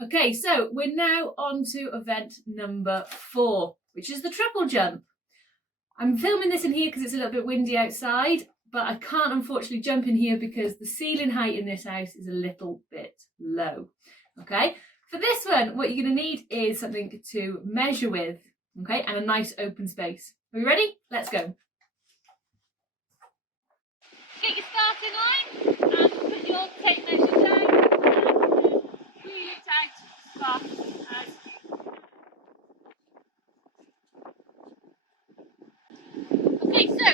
Okay, so we're now on to event number 4, which is the triple jump. I'm filming this in here because it's a little bit windy outside, but I can't unfortunately jump in here because the ceiling height in this house is a little bit low. Okay, for this one, what you're going to need is something to measure with, okay, and a nice open space. Are you ready? Let's go. Get your starting line and put your tape measure down and really tight as fast as you can. Okay, so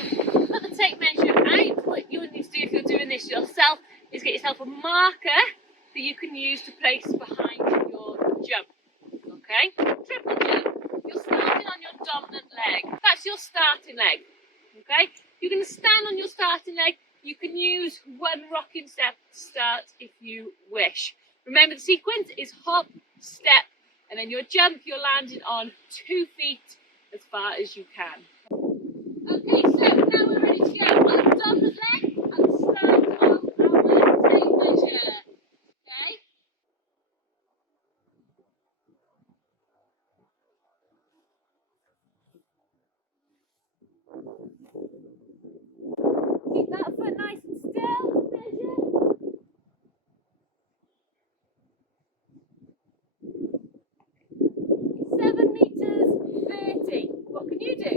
put the tape measure out. What you would need to do if you're doing this yourself is get yourself a marker that you can use to place behind your jump. Okay, triple jump. You're starting on your dominant leg. That's your starting leg. Okay, you're going to stand on your starting leg. You can use one rocking step to start if you wish. Remember, the sequence is hop, step, and then your jump, you're landing on 2 feet as far as you can. Okay, so now we're ready to go on the dominant leg and start on our tape measure. Okay? Keep that foot nice and still. Measure. 7 meters 30. What can you do?